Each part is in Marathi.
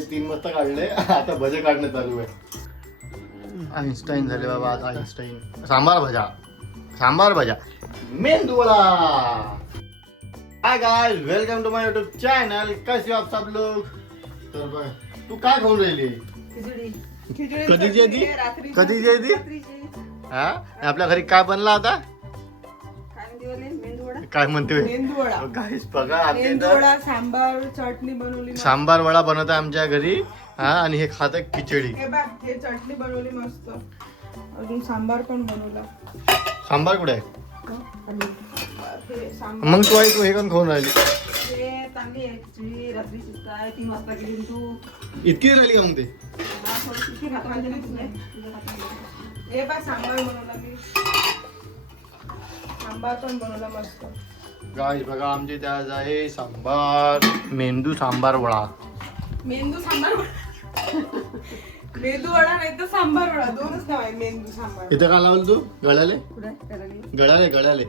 3 वाजता काढले, आता भजे काढणं चालू आहे. आईन्स्टाईन झाले बाबा आज आईन्स्टाईन. सांबार भजा medu vada. Hi guys, welcome to my YouTube channel. कसे आहात सब लोग? तर बघ, तू काय खाऊन राहिली? कधीची येते हा? आपल्या घरी काय बनला आता? काय म्हणते गाईस बघा, सांबार चटणी बनवली, सांबार वडा बनवत आहे आमच्या घरी. हा, आणि हे खात खिचडी. हे चटणी बनवली मस्त, अजून सांबार पण बनवला. सांबार कुठे आहे? मग तू आई तू हे पण खाऊन राहिली? रात्री 3 वाजता गेली तू. इतकी राहिली का मग ते? हे बघ सांबार बनवला मी, सांबार पण बनवला मस्त. गाईस बघा, आमचे इथे आज आहे सांबार, मेंदू सांबार वडा. मेंदू सांबार मेंदू वडा नाही तर सांबार वडा, दोनच नाव आहे. मेंदू सांबार. इथं का लावलं तू? गळाले कुठे गळाले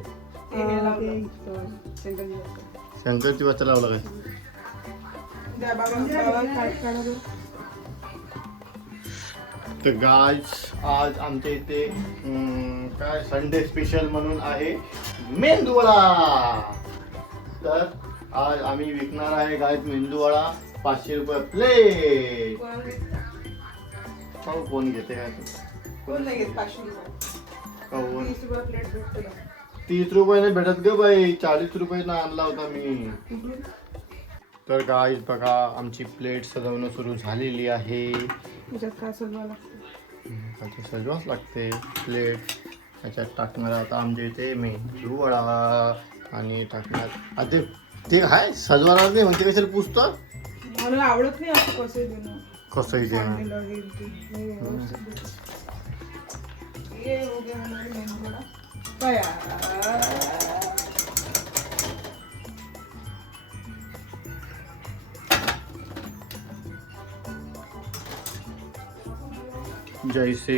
शंकरची वाचा लावला काय? तर गाईस आज आमच्या इथे काय संडे स्पेशल म्हणून आहे मेंदू वडा. तर आज आम्ही विकणार आहे गाईस मेंदू वडा 500 रुपये प्लेट. कोण घेते काय? कोण नाही घेत 500 रुपये. 30 रुपये प्लेट भेटते. 30 रुपयाने भेटत ग बाई, 40 रुपयानं आणला होता मी. तर गाईस बघा, आमची प्लेट सजवणं सुरू झालेली आहे. त्याच्यात काय सजवा लागतं? सजवाच लागते प्लेट. त्याच्यात टाकणार आता आमच्या इथे मेंदू वडा आणि टाकणार आता ते आहे सजवायला नाही म्हणते. कशाला पुसतं? मला आवडत नाही असं कसंही देणं. कसंही देणं. जैसे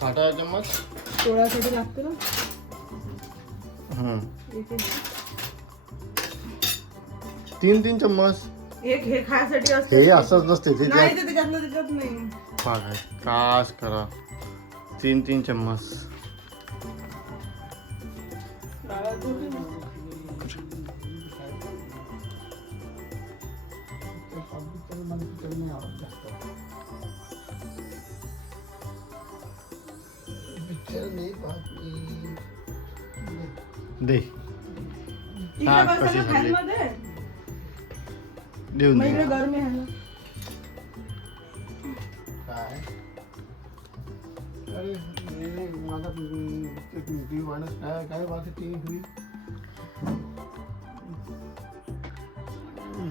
काटा चम्मच तोडासाठी लागतं ना. 3 चम्मच. एक हे खायसाठी असतं, हे असंच नसते ते. नाही ते त्याच्यात नाही. बघा कास करा. 3 चम्मच. दे हा, कशी झाली? देऊन दे. गरम आहे ना. काय अरे माझा ती माणूस काय बाकी ती हुई.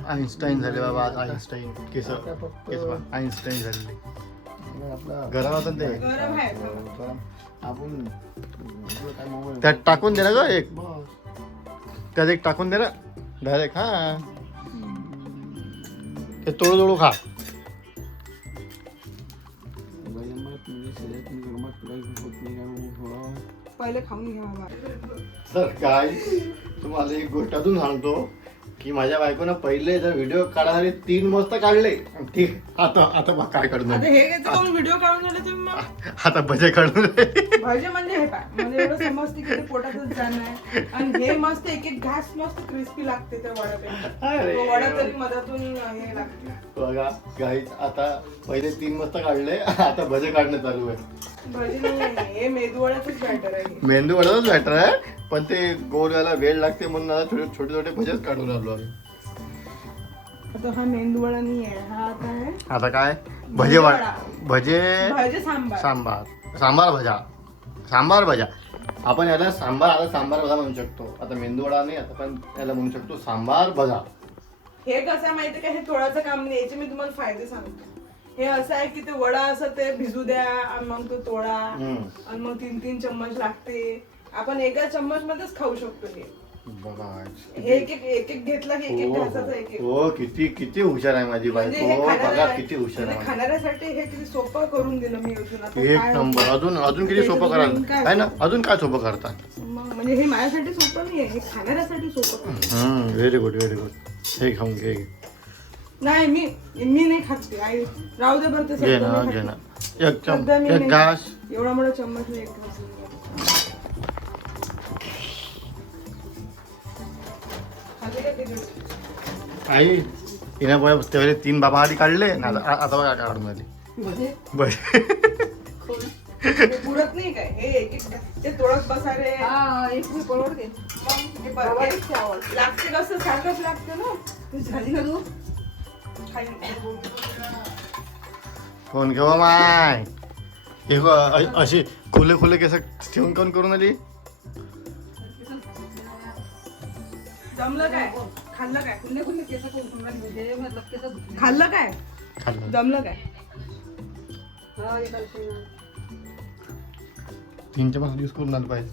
आईन्स्टाईन झाले बाबा आज आईन्स्टाईन. केस आईन्स्टाईन झालेले. गरम होतं ते. गरम आहे. आपण त्यात टाकून दे ना ग एक. त्यात एक टाकून दे ना डायरेक्ट. हा, ते तोडू खा. पहिले खाऊन घ्या बाबा. तर काय तुम्हाला एक गोष्ट अजून सांगतो की माझ्या बायकोनं पहिले जर व्हिडिओ काढणारे 3 मस्त काढले. ठीक, आता बघ काय काढून आता हे व्हिडिओ काढून झाले तुम्ही. मग आता भजे काढून भजे म्हणजे हे पाय, म्हणजे एवढं समजते की ते पोटातच जाणार. आणि हे मस्त एक घास मस्त क्रिस्पी लागते त्या वड्यापेक्षा. वडा तरी मधातून हे लागते. बघा गाईच, आता पहिले 3 मस्त काढले, आता भजे काढणं चालू आहे. भजे नाही, हे मेदू वड्याचंच बॅटर आहे. मेंदू वडाच बॅटर आहे, पण ते गोल व्हायला वेळ लागते म्हणून आता छोटे छोटे भजेच काढून आलो आम्ही. आता हा मेंदू वडा नाही आहे, हा आता आहे आता काय भजे वडा. भजे सांबार भजा. आपण याला सांबार भजा म्हणू शकतो. आता मेंदू वडा नाही, आता पण याला म्हणू शकतो सांबार भजा. हे कसं आहे माहिती का, हे थोडाचं काम नाही. याचे मी तुम्हाला फायदे सांगतो. हे असं आहे की ते वडा असं ते भिजू द्या आणि मग तो तोडा आणि मग 3 चम्मच लागते. आपण एका चम्मच मध्येच खाऊ शकतो. हे एक घेतला की एक घासाचा एक. हो, किती हुशार आहे माझी बायको. बघा किती हुशार आहे. खाणाऱ्यासाठी हे किती सोपं करून दिलं मी. एक नंबर. अजून किती सोपं कराल आहे ना? अजून काय सोपं करतात? म्हणजे हे माझ्यासाठी सोपं नाही आहे, हे खाणाऱ्यासाठी सोपं. Very good. हे खाऊन घे. नाही मी नाही खात ते. आई राहू दे बरं ते घे सगळं ना मी घे खात ना. नाही. एक सध्या मी एक नाही घास. एवढा मोठा चम्मच नाही, एक घास. खाल्ले का ते? आई हिनं त्यावेळी 3 बाबा आधी काढले ना, आता बघा काढून आली. बर ते पुरत नाही काय हे ते तोडत बसा रे. परवडते. मग हे लागते कसं सारखंच लागते ना. तू झाली का तू? फोन घेऊ माय. हे बघ, अशी खुले खुले केस ठेवून कोण करून आली. जमलं काय? खाल्लं काय? कुठले कुठले केस कोण म्हणजे मतलब केस खाल्लं काय? खाल्लं जमलं काय? हा एका 3 चमच यूज करून आलं पाहिजे.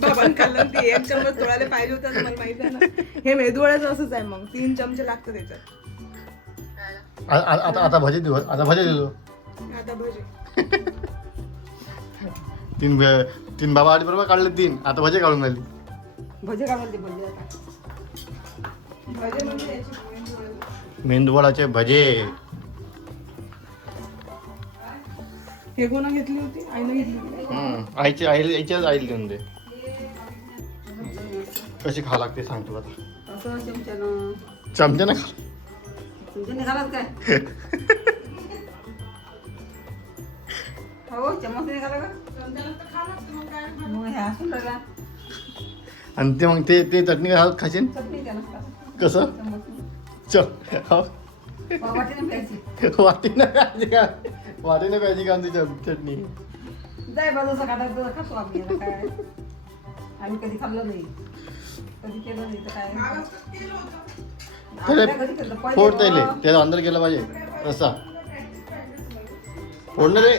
बाबांनी खाल्लं ते 1 चम्मच तोडायला पाहिजे होतं मला माहिती आहे ना. हे मेदूवड्याचं असंच आहे. मग 3 चमचे लागतं त्याच्यात. आता भजी देऊ. आता भजी देऊ. आता भजी 3 बाबा आधी बरोबर काढले 3. आता भजी काढून आली. भजे का म्हणते भजे आता भजे म्हणजे याची मेंदूवडाचे भजे. हे कोणा घेतली होती? आईने घेतली होती. आईच्याच आईला देऊन दे. कशी खा लागते सांगतो आता. असं चमच्यानं चमच्यानं खा. तुमच्या निघालात काय हो चमच निघाला का मग हे असून राहिला आणि ते मग ते चटणी खाशील चटणी द्या नसता कसं. चम्मच चल हो. वाटीनं प्यायची वाटीने पाहिजे का आमची चटणी. जाय बाजूचा काढायचं खातो आम्ही आता काय आम्ही कधी खाल्लं नाही कधी केलं नाही तर काय त्याला आपल्या घरी केलं. पहिले फोड त्याले त्याला अंदर गेला पाहिजे असा. फोडणं रे.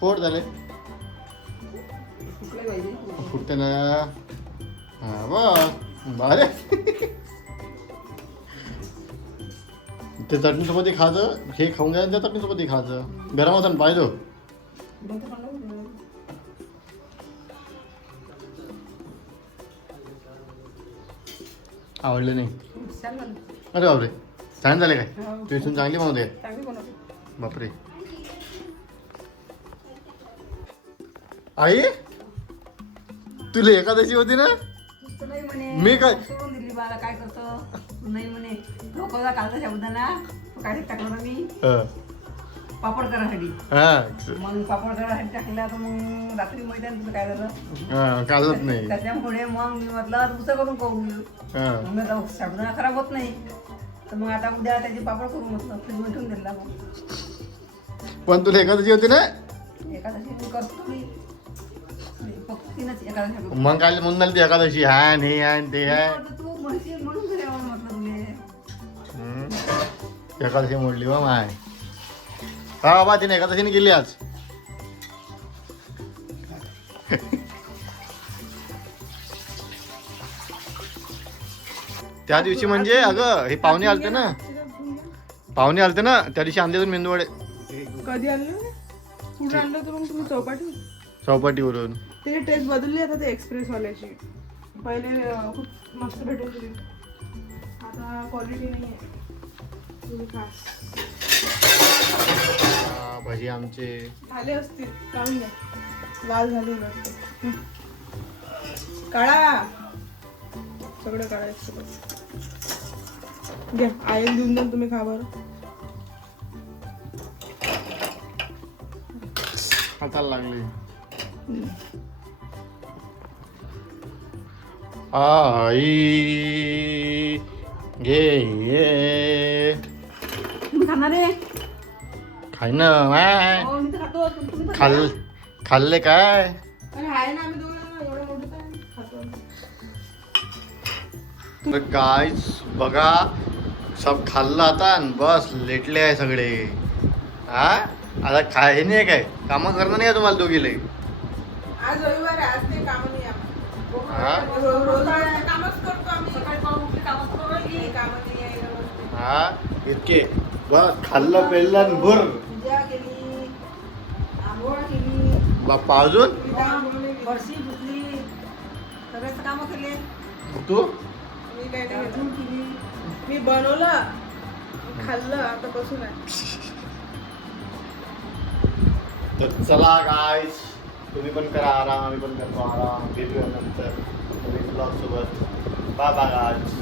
फोड झाले फुटले पाहिजे फुटते ना. हा बघ बारे. ते चटणीसोबतही खायचं. हे खाऊन घ्या त्या चटणीसोबतही खायचं. गरम असं पाहिजे. मग तर खाल्लं नाही. आवडलं नाही. छान बनलं. अरे बापरे छान झाले काय. हो. तू इथून चांगली बनवते. चांगली बनवते. बापरे. आई तुला एकादशी होती ना. तू नाही म्हणे मी काय? सोडून दिली बाला काय करतो तू नाही म्हणे लोकांचा कालचा शब्द ना तो काय टाकला ना मी पापड करायसाठी हा मग पापड करायसाठी टाकला तर मग रात्री मैदान तुझं काय झालं हा कालच नाही. त्याच्यामुळे मग मी म्हटलं दुसरं करून पाहू हा मग आता साबुदाणा खराब होत नाही तर मग आता उद्या त्याचे पापड करून म्हटलं फ्रीजमध्ये ठेवून दिला मग पण तुला एकादशी होती ना. एकादशी मी करतो मी फक्त तीनच एकादशी मग काय म्हणून आली ती एकादशी हा हे आहे ते आहे. तू म्हणशील म्हणून घरी यावं म्हटलं तुले एकादशी मोडली बा माय. हा बाबा तिने एकादशीने गेली आज. त्या दिवशी म्हणजे अगं हे पाहुणे आलते ना. पाहुणे आलते ना त्या दिवशी आणले तुम्ही मेंदूवडे. कधी आणलं कुठे आणलं होतं मग तुम्ही? चौपाटी. चौपाटीवरून. त्याची टेस्ट बदलली आता ते एक्सप्रेस वाल्याची. पहिले खूप मस्त भेटायची आता क्वालिटी नाही आहे थोडी खास. भजी आमचे झाले असतील काढून घ्या. लाल झाले वाटतं. काढा सगळं काढायचं. घ्या आईल देऊन द्या तुम्ही खा बरं. हाताला लागले. आई घे ये तुम्ही खाणार आहे खाय ना माय. हो मी तर खातो तुम्ही तर खाल खाल्ले काय. अरे आहे ना आम्ही दोघं एवढं मोठं आहे खातो. तर गाईज बघा सब खाल्लं आता आणि बस लेटले आहे सगळे. हा आता काय नाही काय कामं करणं नाही आहे तुम्हाला दोघीले. आज रविवार आहे. आज ते काम नाही हा? रोज कामच करतो आम्ही. सकाळी पाहून उठले कामच करू राहिली. काही कामं नाही आहे व्यवस्थित. हा इतके बस खाल्लं पेल्लं भर पूजा केली आंघोळ केली बाप्पा अजून फरशी धुतली सगळ्याच कामं केले तू मी काही नाही झाडझूड केली मी बनवलं खाल्लं आता बसून आहे. तर चला गाईज, तुम्ही पण करा आराम, आम्ही पण करतो आराम. भेटूया नंतर नवीन ब्लॉग सोबत. Bye bye guys.